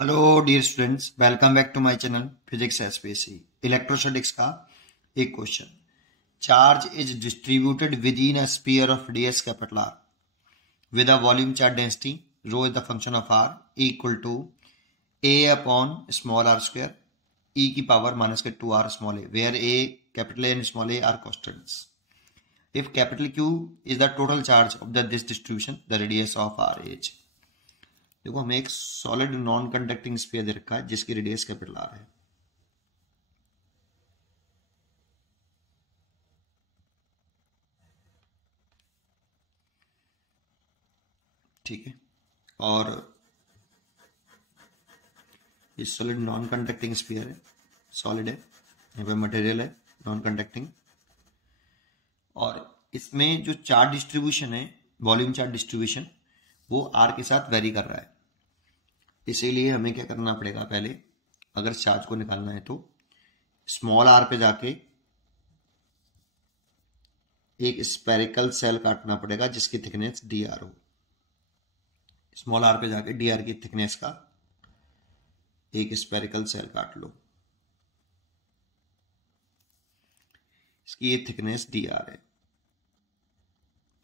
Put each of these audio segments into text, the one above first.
Hello dear students, welcome back to my channel physics SPSC. Electrostatics का एक question. Charge is distributed within a sphere of radius capital R with a volume charge density rho is the function of r equal to a upon small r square e की power minus k 2r small a, where a capital A and small a are constants. If capital Q is the total charge of this distribution, the radius of R is. देखो, हमें एक solid non conducting sphere दे रखा है जिसकी radius capital are है। ठीक है, और ये सॉलिड नॉन कंडक्टिंग स्फीयर है, सॉलिड है, यहाँ पे मटेरियल है नॉन कंडक्टिंग, और इसमें जो चार्ज डिस्ट्रीब्यूशन है, वॉल्यूम चार्ज डिस्ट्रीब्यूशन, वो आर के साथ वेरी कर रहा है। इसीलिए हमें क्या करना पड़ेगा, पहले अगर चार्ज को निकालना है तो स्मॉल आर पे जाके एक स्फेरिकल सेल काटना पड़ेगा जिसकी थिकनेस डी आर हो। स्मॉल आर पे जाके डी आर की थिकनेस का एक स्फेरिकल सेल काट लो। इसकी ये थिकनेस डी आर है,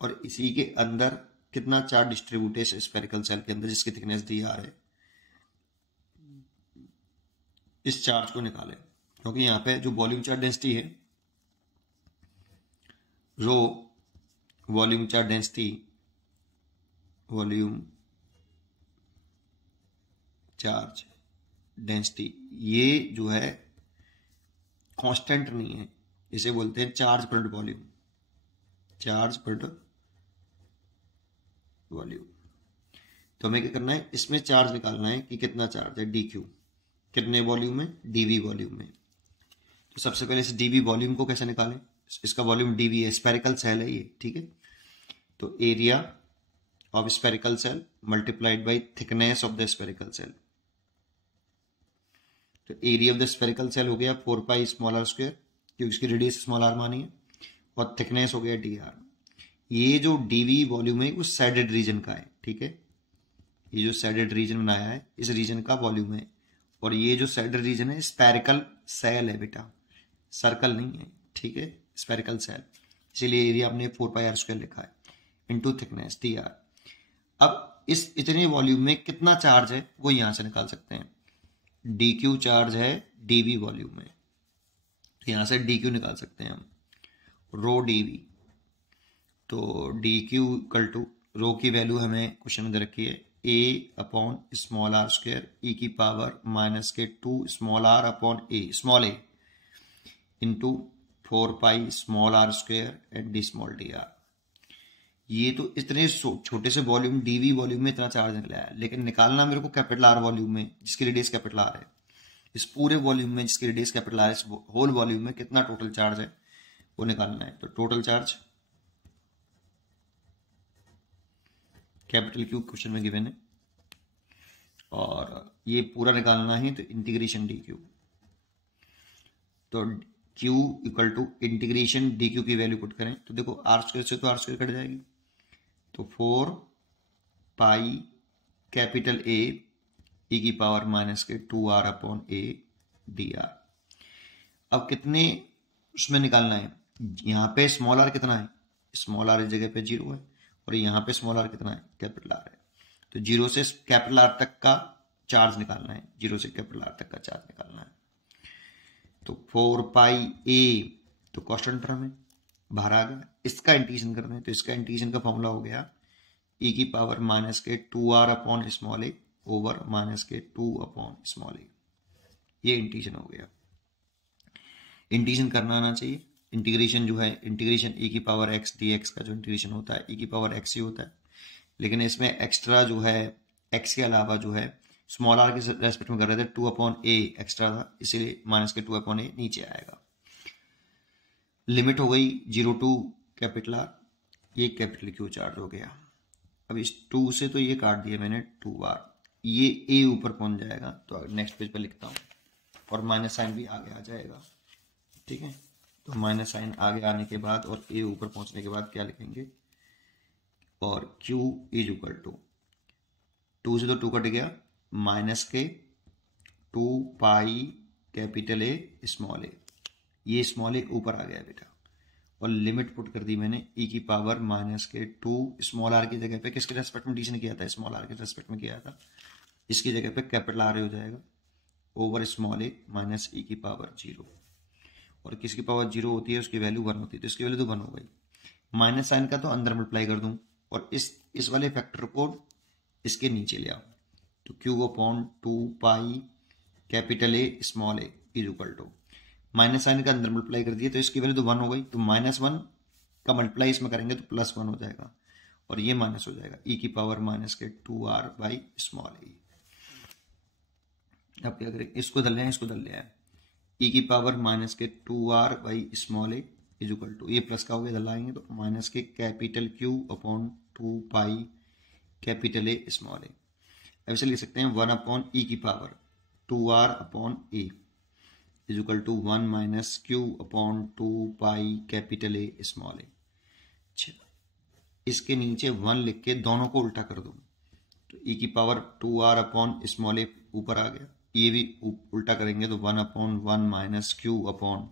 और इसी के अंदर कितना चार्ज डिस्ट्रीब्यूट है इस स्फेरिकल सेल के अंदर जिसकी थिकनेस डी आर है। इस चार्ज को निकालें, क्योंकि यहाँ पे जो वॉल्यूम चार्ज डेंसिटी है, rho volume charge density, volume charge density, ये जो है कांस्टेंट नहीं है। इसे बोलते हैं चार्ज पर वॉल्यूम, चार्ज पर वॉल्यूम। तो हमें क्या करना है, इसमें चार्ज निकालना है कि कितना चार्ज है, डी क्यू, कितने वॉल्यूम में, डीवी वॉल्यूम में। तो सबसे पहले इस डीवी वॉल्यूम को कैसे निकालें, इसका वॉल्यूम डीवी है, स्फेरिकल सेल है ये, ठीक है। तो area of spherical shell multiplied by thickness of the spherical shell. तो area of the spherical shell हो गया 4 पाई स्मॉल आर स्क्वायर, क्योंकि इसकी रेडियस स्मॉल आर मानी है, और थिकनेस हो गया डी आर। ये जो डीवी वॉल्यूम है वो सैडेड रीजन का है, ठीक है। ये जो सैडेड रीजन बनाया है, इस रीजन का वॉल्यूम है, और ये जो सैडेड रीजन है स्फेरिकल सेल है बेटा, सर्कल नहीं है, ठीक है, स्फेरिकल सेल। इसीलिए एरिया आपने 4 पाई आर स्क्वायर लिखा है इनटू थिकनेस डी आर। अब इस इतने वॉल्यूम में कितना चार्ज है वो यहां से निकाल सकते हैं। डी क्यू चार्ज है डीवी वॉल्यूम में, तो यहां से डी क्यू निकाल सकते हैं हम, रो डीवी। तो d q equal to, rho की वैल्यू हमें क्वेश्चन में दे रखी है, a upon small r square e की पावर माइनस के 2 small r upon a small a into 4 pi small r square and d small d r. ये तो इतने छोटे से वॉल्यूम डीवी वॉल्यूम में इतना चार्ज निकला है, लेकिन निकालना मेरे को कैपिटल आर वॉल्यूम में जिसकी रेडियस कैपिटल आर है। इस पूरे वॉल्यूम में जिसकी रेडियस कैपिटल आर है, इस होल वॉल्यूम में कितना टोटल चार्ज है वो निकालना है। तो total charge capital Q question में गिवन है, और ये पूरा निकालना है तो इंटीग्रेशन डी क्यू। तो q equal to integration d q की वैल्यू पुट करें तो देखो, आर स्क्वायर से तो आर स्क्वायर कट जाएगी, तो 4 पाई कैपिटल ए ई की पावर माइनस के 2 r upon a d r. अब कितने उसमें निकालना है, यहाँ पे स्मॉल आर कितना है, स्मॉल आर इस जगह पे 0 है, और यहाँ पे स्मॉल आर कितना है, कैपिटल आर है। तो 0 से कैपिटल आर तक का चार्ज निकालना है, 0 से कैपिटल आर तक का चार्ज निकालना है। तो 4 पाई ए तो कांस्टेंट टर्म है, बाहर आ गया। इसका इंटीग्रेशन करना है, तो इसका इंटीग्रेशन का फॉर्मूला हो गया ई की पावर माइनस के 2 r upon small a over minus के 2 अपॉन स्मॉल ए। ये इंटीग्रेशन हो गया। इंटीग्रेशन करना आना चाहिए। इंटीग्रेशन जो है, इंटीग्रेशन ई की पावर एक्स डी एक्स का जो इंटीग्रेशन होता है ई की पावर एक्स ही होता है, लेकिन इसमें एक्स्ट्रा जो है एक्स के अलावा जो है स्मॉल आर के रेस्पेक्ट में कर रहे थे 2 अपॉन ए एक्स्ट्रा था, इसीलिए माइनस के 2 अपॉन ए नीचे आएगा। लिमिट हो गई 0 टू कैपिटल आर, ये कैपिटल क्यू चार्ज हो गया। अब इस 2 से तो ये काट दिया मैंने 2 बार, ये ए ऊपर पहुंच जाएगा, तो नेक्स्ट पेज पर लिखता हूँ, और माइनस साइन भी आगे आ जाएगा, ठीक है। तो माइनस साइन आगे आने के बाद और ए ऊपर पहुंचने के बाद क्या लिखेंगे, और Q इज इक्वल टू 2 से तो 2 कट गया, माइनस के 2 pi capital A small a, ये स्मॉल ए ऊपर आ गया बेटा, और लिमिट पुट कर दी मैंने e की पावर माइनस के 2 स्मॉल आर की जगह पे किसके रेस्पेक्ट में टीचर ने किया था, स्मॉल आर के रेस्पेक्ट में किया था, इसकी जगह पे कैपिटल आर हो जाएगा ओवर स्मॉल ए माइनस e की पावर 0, और किसकी पावर 0 होती है उसकी वैल्यू 1 होती है, तो इसकी वैल्यू तो 1 हो गई। माइनस साइन का तो अंदर मल्टीप्लाई कर दूं और इस वाले फैक्टर को इसके नीचे ले आओ, तो cube upon 2 pi capital A small a is equal to, minus sign का अंदर मल्टीप्लाई कर दिया तो इसकी वैल्यू तो 1 हो गई, तो -1 का मल्टीप्लाई इसमें करेंगे तो +1 हो जाएगा, और ये माइनस हो जाएगा e की power minus k 2r by small a. अब क्या करें, इसको धल लें, इसको धल लिया है, e की power minus k 2r by small a is equal to, ये प्लस का हो गया, धल आएंगे तो minus k capital Q upon 2 pi capital A small a. अब इसे लिख सकते हैं 1 अपॉन ई की power 2r upon a is equal to 1 minus Q upon 2 pi capital A small a. इसके नीचे 1 लिख के दोनों को उल्टा कर दूं, तो e की पावर 2r अपॉन स्मॉल ए ऊपर आ गया, ये भी उल्टा करेंगे तो 1 upon 1 minus Q upon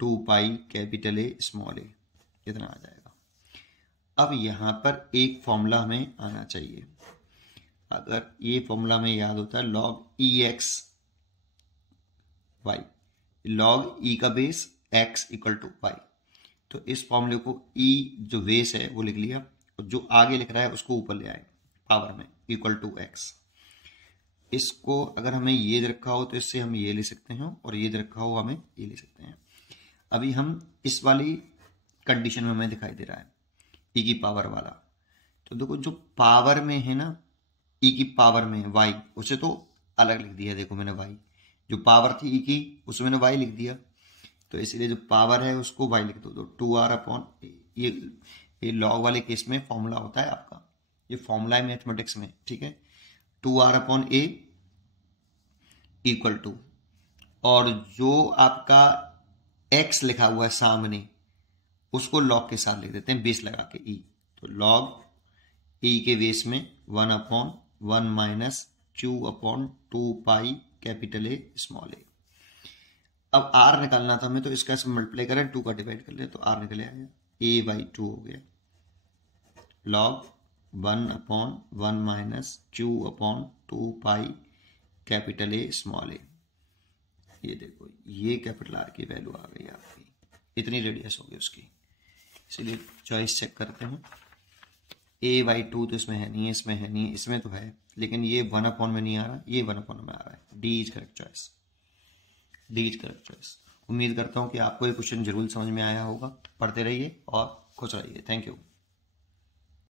2 pi capital A small a, इतना आ जाएगा। अब यहां पर एक फॉर्मूला हमें आना चाहिए, अगर ये फॉर्मूला हमें याद होता है log ex y, log e का base x equal to y, तो इस फॉर्मूले को e जो बेस है वो लिख लिया, और जो आगे लिख रहा है उसको ऊपर ले आए पावर में इक्वल टू x। इसको अगर हमें ये रखा हो तो इससे हम ये ले सकते हैं, और ये रखा हो हमें ये ले सकते हैं। अभी हम इस वाली कंडीशन में हमें दिखाई दे रहा है e की पावर वाला, तो देखो जो पावर में है ना e की पावर में y, उसे तो अलग लिख दिया, देखो मैंने y जो पावर थी e की उसे मैंने y लिख दिया, तो इसलिए जो पावर है उसको y लिख दो, तो 2r अपॉन ये लॉग वाले केस में फॉर्मूला होता है आपका, ये फॉर्मूला है मैथमेटिक्स में, ठीक है, 2r upon A equal to, और जो आपका x लिखा हुआ है सामने उसको लॉग के साथ लिख देते हैं बेस लगा के e, तो लॉग e के बेस में 1 upon 1 minus Q upon 2 pi capital A small a. अब r निकालना था हमें, तो इसका मल्टीप्लाई करें 2 का डिवाइड कर ले तो r निकल आएगा, a बाई 2 हो गया, log 1 upon 1 minus Q upon 2 pi capital A small a. ये देखो ये कैपिटल आर की वैल्यू आ गई आपकी, इतनी रेडियस होगी उसकी, इसलिए चॉइस चेक करते हैं, a बाई 2 तो इसमें है नहीं है, इसमें है नहीं है, इसमें तो है, लेकिन ये 1 अपॉन में नहीं आ रहा, ये 1 अपॉन में आ रहा है, D is correct choice, D is correct choice. उम्मीद करता हूँ कि आपको ये क्वेश्चन जरूर समझ में आया होगा, पढ़ते रहिए और खुश रहिए, थैंक यू।